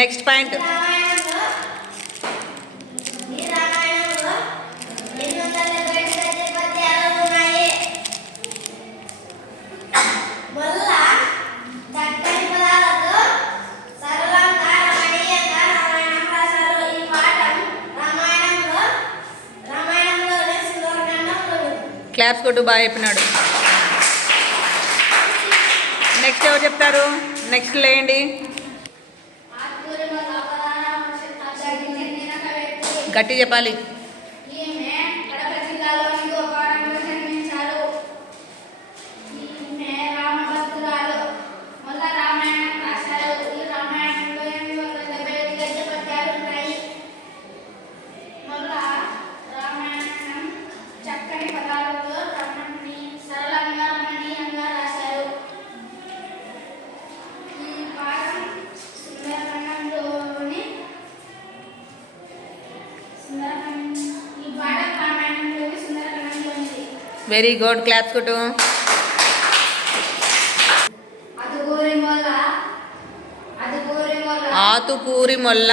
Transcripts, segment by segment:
Next point. Claps కొట్టు, బాగా చెప్పినాడు. నెక్స్ట్ ఎవరు చెప్తారు? నెక్స్ట్ లేండి. గట్టి చెప్పాలి. వెరీ గుడ్, క్లాప్స్ కొట్టు. ఆతుకూరి మొల్ల.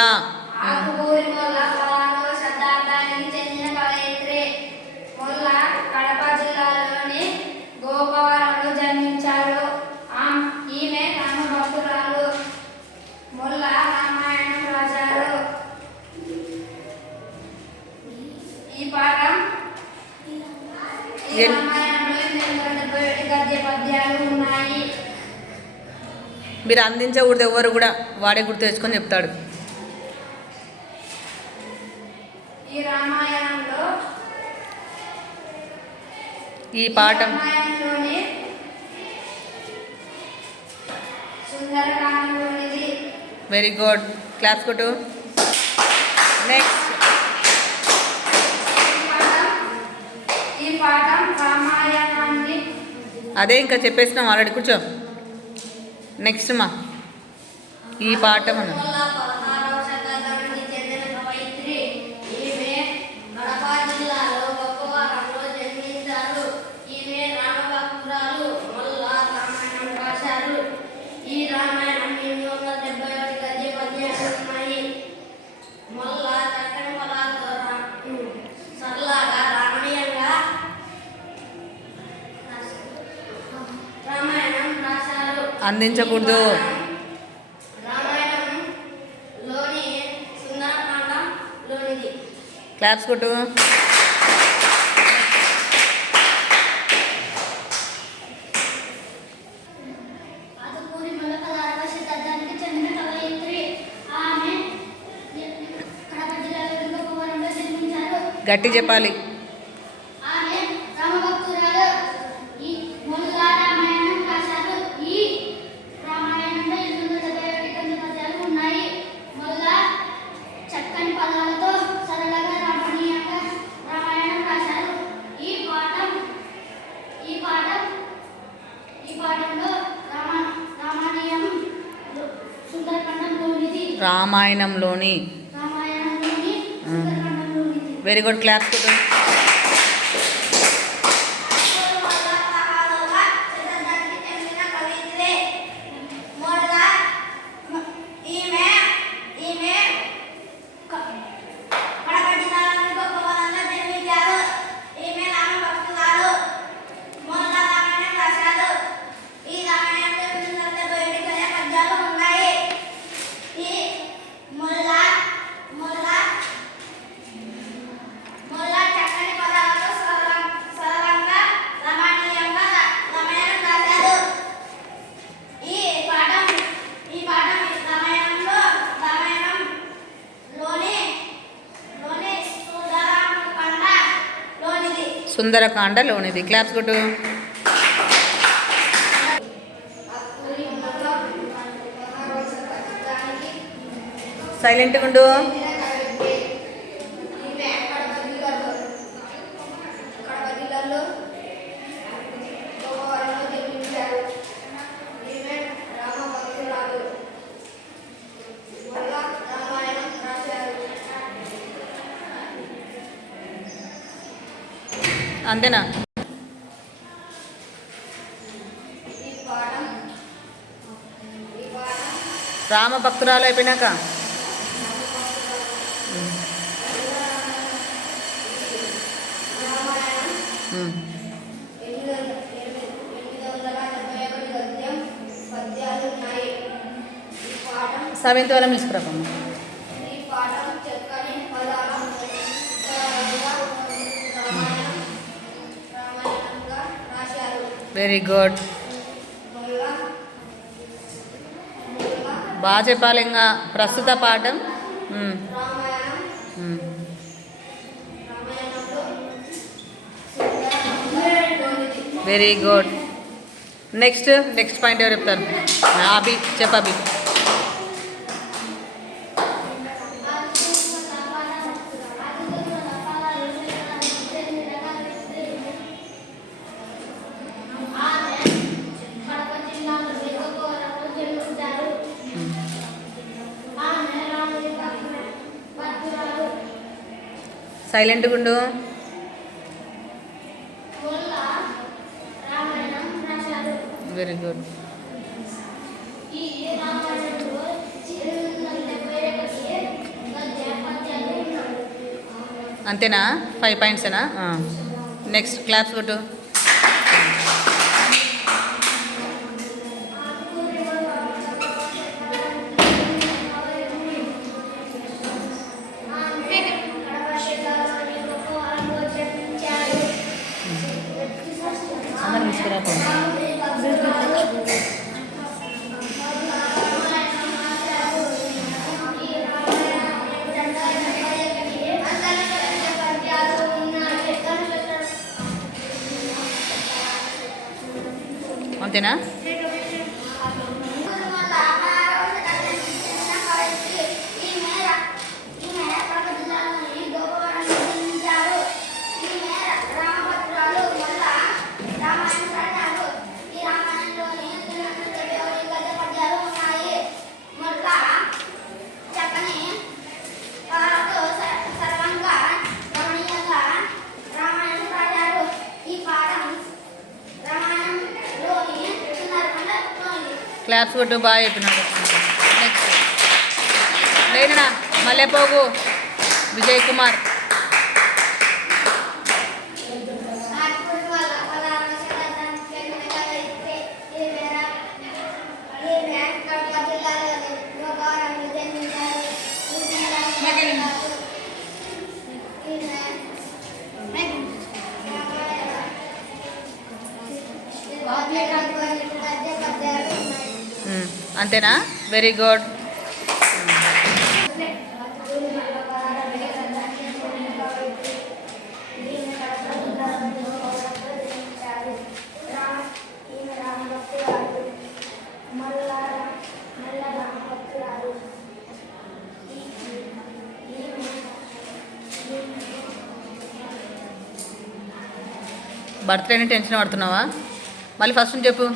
కడప జిల్లాలోని గోపవరంలో జన్మించారు. ఈమె రామభక్తురాలు. మొల్ల రామాయణం రాశారు. ఈ పాఠం మీరు అందించకూడదు ఎవరు కూడా, వాడే గుర్తు తెచ్చుకొని చెప్తాడు. ఈ రామాయణంలో ఈ పాఠం సుందరకాండలోనిది. వెరీ గుడ్, క్లాప్స్ కొట్టు. నెక్స్ట్. ఈ పాఠం రామాయణాన్ని అదే ఇంకా చెప్పేసినాం ఆల్రెడీ, కూర్చో. నెక్స్ట్ మా ఈ పాఠం అన్న అందించకూడదు. క్లాప్స్ కొట్టు. గట్టి చెప్పాలి. రామాయణంలోని. వెరీ గుడ్, క్లాప్స్ కొట్టు. సుందరకాండలోనిది. క్లాప్స్ కొట్టు. సైలెంట్గా ఉండు. అంతేనా? రామ భక్తురాలు అయిపోయినాక ఉమ్. 871 గద్యం పద్యాలు ఉన్నాయి. ఈ పాఠం సెవెంత్ వాళ్ళ తీసుకురాపమ్మ. ఈ పాఠం చక్కని పదాల రామాయణంగా రాశారు. Very good. మళ్ళా బాగా చెప్పాలి. ఇంకా ప్రస్తుత పాఠం. రామాయణం ఉమ్. రామాయణంలో వెరీ గుడ్. నెక్స్ట్ పాయింట్ ఎవరు చెప్తారు? అభి చెప్పి. సైలెంట్గా ఉండు. Very good. అంతేనా? 5 పాయింట్సేనా? నెక్స్ట్ క్లాప్స్ కొట్టు. అందరూ తీసుకురాపో. అంతేనా? క్లాప్స్ కొట్టు. బాగా చెప్పినాడు. నెక్స్ట్ లేనా మల్లెపోగు విజయ్ కుమార్. అంతేనా? Very good. బర్త్డేని టెన్షన్ పడుతున్నావా? మళ్ళీ ఫస్ట్ నుంచి చెప్పు.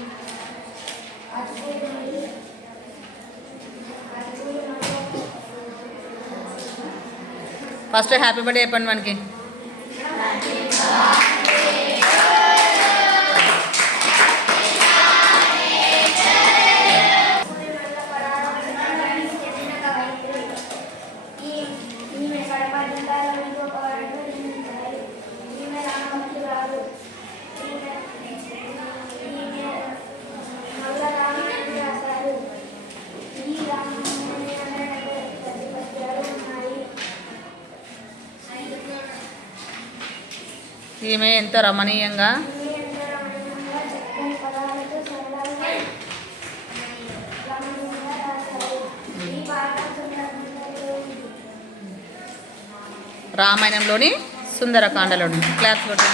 ఫస్ట్ హ్యాపీ బర్త్డే చెప్పండి మనకి. ఈమె ఎంతో రమణీయంగా రామాయణంలోని సుందరకాండలోని క్లాస్ కొట్టు.